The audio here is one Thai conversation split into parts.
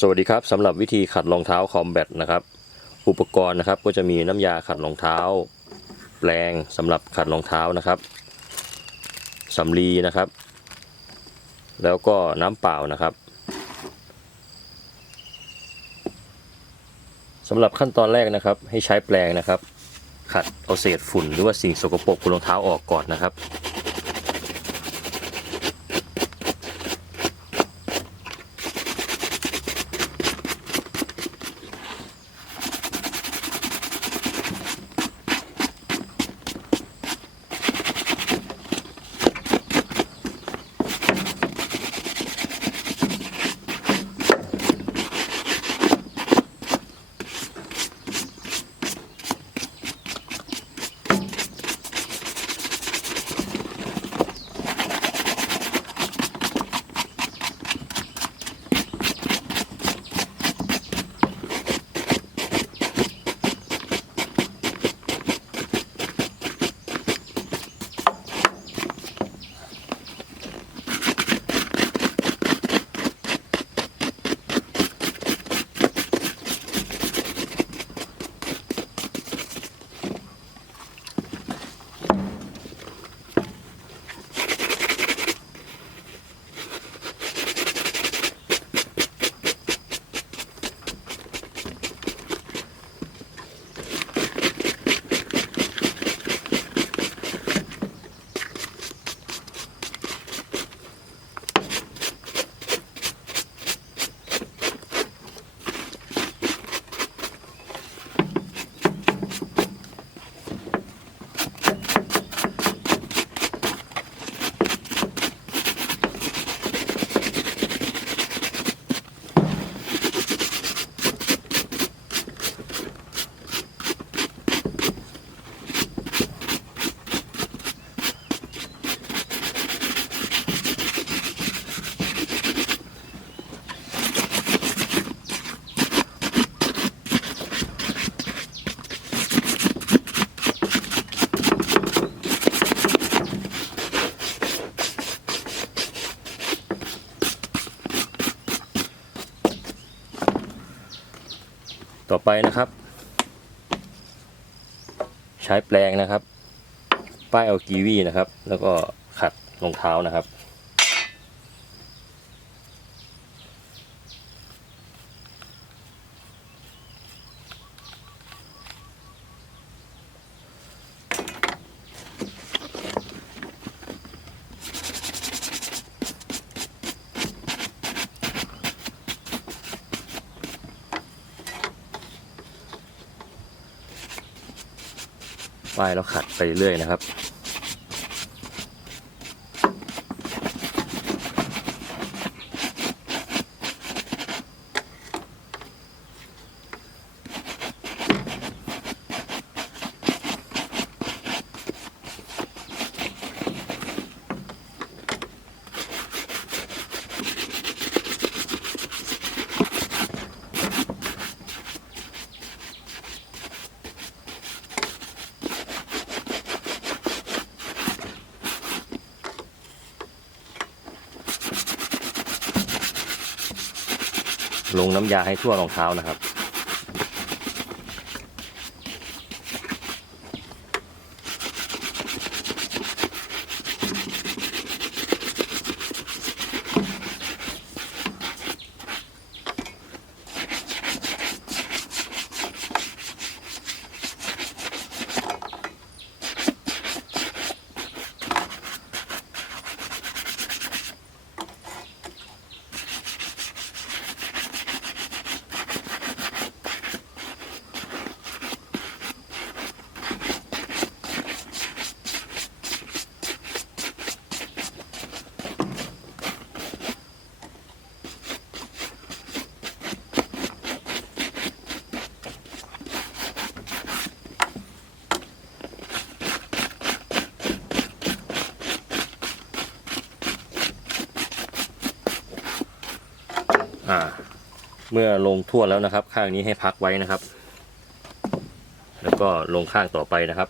สวัสดีครับสำหรับวิธีขัดรองเท้าคอมแบทนะครับ อุปกรณ์นะครับก็จะมีน้ำยาขัดรองเท้า แปรงสำหรับขัดรองเท้านะครับสำลีนะครับ แล้วก็น้ำเปล่านะครับสำหรับขั้นตอนแรกนะครับ ให้ใช้แปรงนะครับ ขัดเอาเศษฝุ่นหรือว่าสิ่งสกปรกบนรองเท้าออกก่อนนะครับ ต่อไปนะครับ ใช้แปลงนะครับ ป้ายเอากีวีนะครับ แล้วก็ขัดรองเท้านะครับ ป้ายแล้วขัดไปเรื่อยนะครับ ลงน้ำยาให้ทั่วรองเท้านะครับ อ่า เมื่อลงทั่วแล้วนะครับ ข้างนี้ให้พักไว้นะครับ แล้วก็ลงข้างต่อไปนะครับ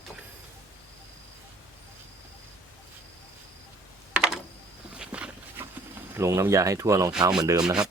ลงน้ำยาให้ทั่วรองเท้าเหมือนเดิมนะครับ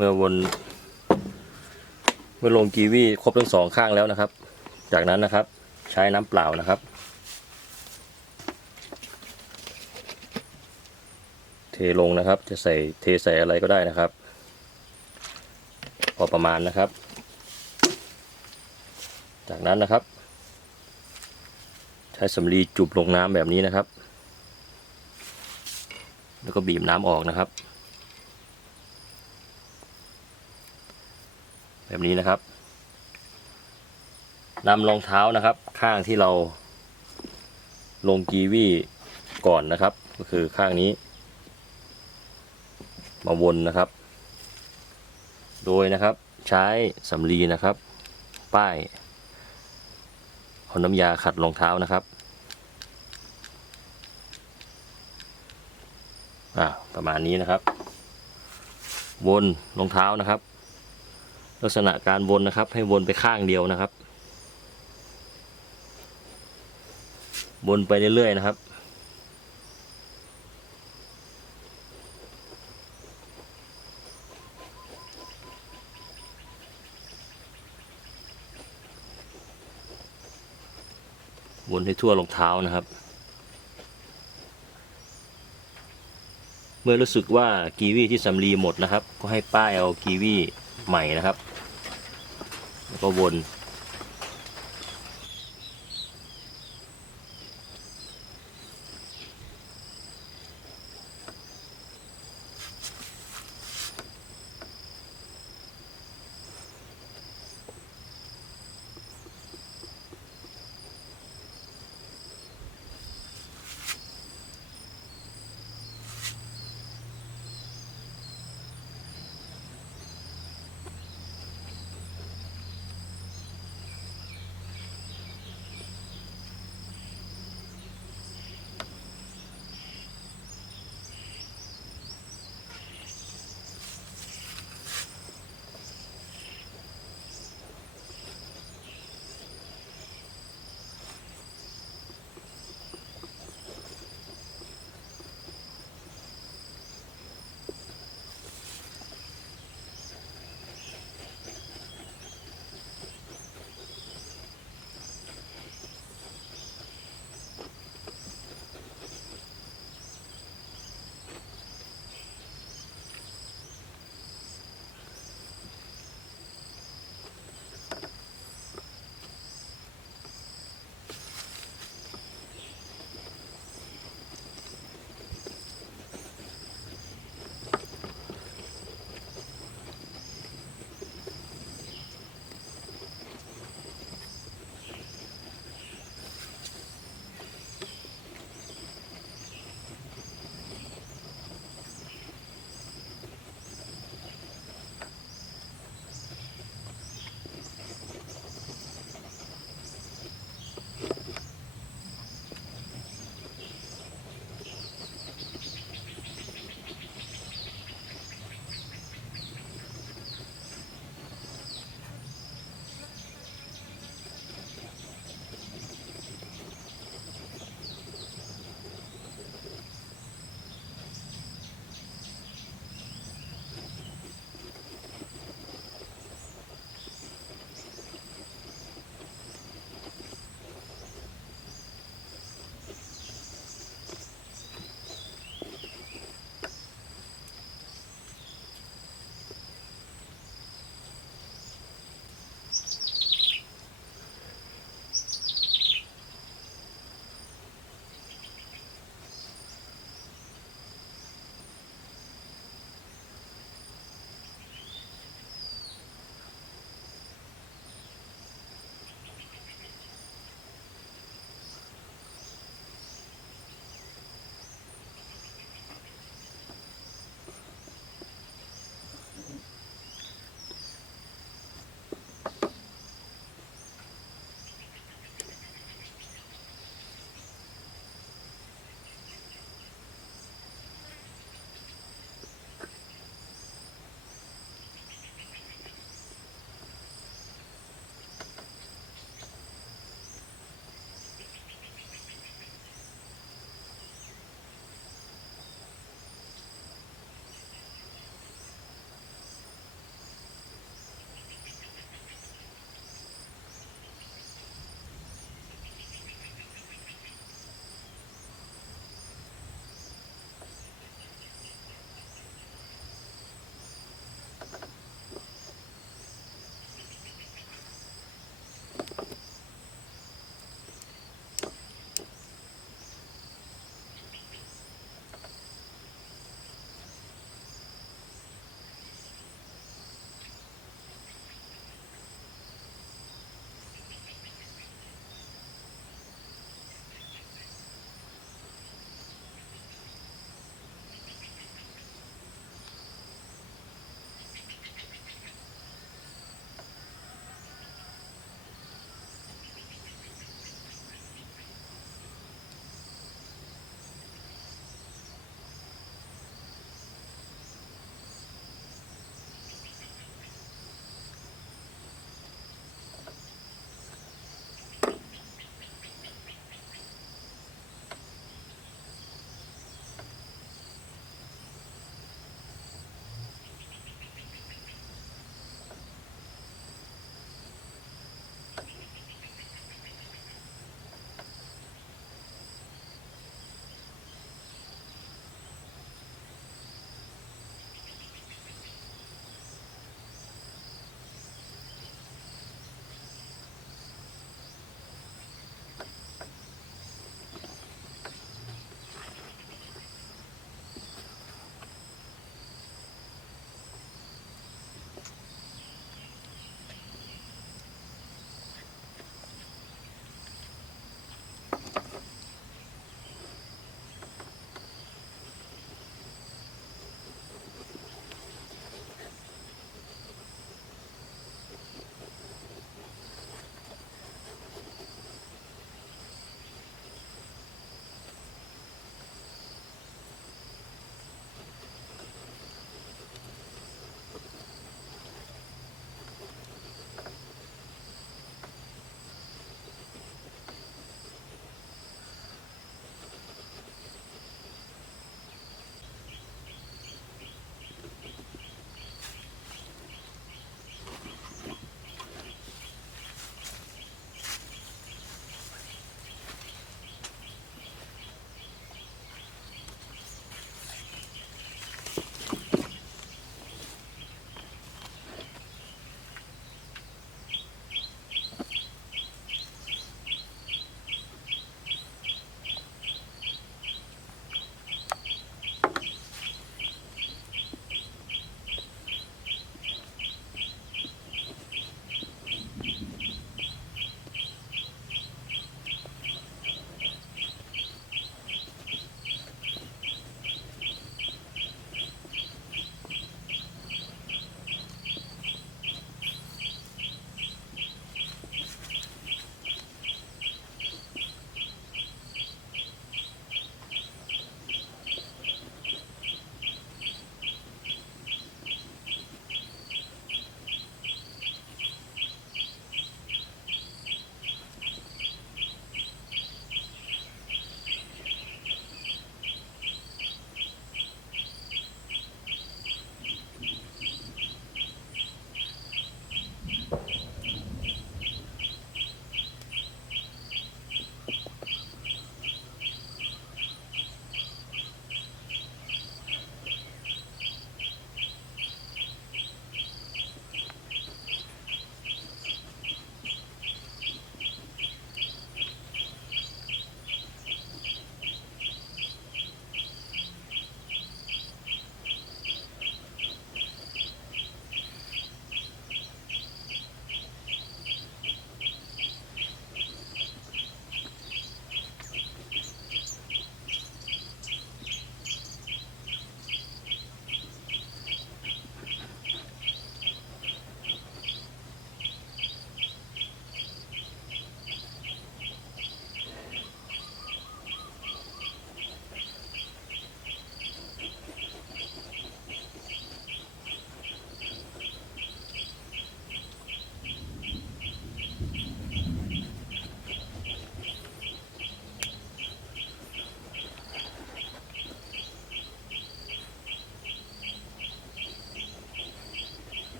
เมื่อวนเมื่อลงกีวีครบทั้งสองข้างแล้วนะครับ จากนั้นนะครับใช้น้ำเปล่านะครับ เทลงนะครับจะใส่เทใส่อะไรก็ได้นะครับ พอประมาณนะครับ จากนั้นนะครับ ใช้สำลีจุบลงน้ำแบบนี้นะครับ แล้วก็บีบน้ำออกนะครับ แบบนี้นะครับนำรองเท้านะครับ ข้างที่เราลงกีวีก่อนนะครับ ก็คือข้างนี้ มาวนนะครับ โดยนะครับใช้สำลีนะครับ ป้ายเอาน้ำยาขัดรองเท้านะครับอ่าประมาณนี้นะครับ วนรองเท้านะครับ ลักษณะการวนนะครับ ให้วนไปข้างเดียวนะครับ วนไปเรื่อยๆนะครับ วนให้ทั่วรองเท้านะครับ เมื่อรู้สึกว่ากีวีที่สำลีหมดนะครับ ก็ให้ป้ายเอากีวีใหม่นะครับ แล้วก็วน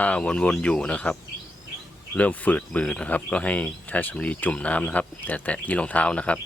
ถ้าวนๆอยู่นะครับ เริ่มฝืดมือนะครับ ก็ให้ใช้สำลีจุ่มน้ำนะครับ แต่แตะที่รองเท้านะครับ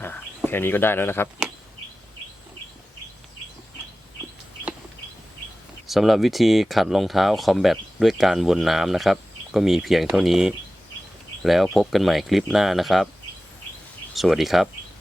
อะแค่นี้ก็ได้แล้วนะครับสำหรับวิธีขัดรองเท้าคอมแบทด้วยการวนน้ำนะครับ ก็มีเพียงเท่านี้ แล้วพบกันใหม่คลิปหน้านะครับ สวัสดีครับ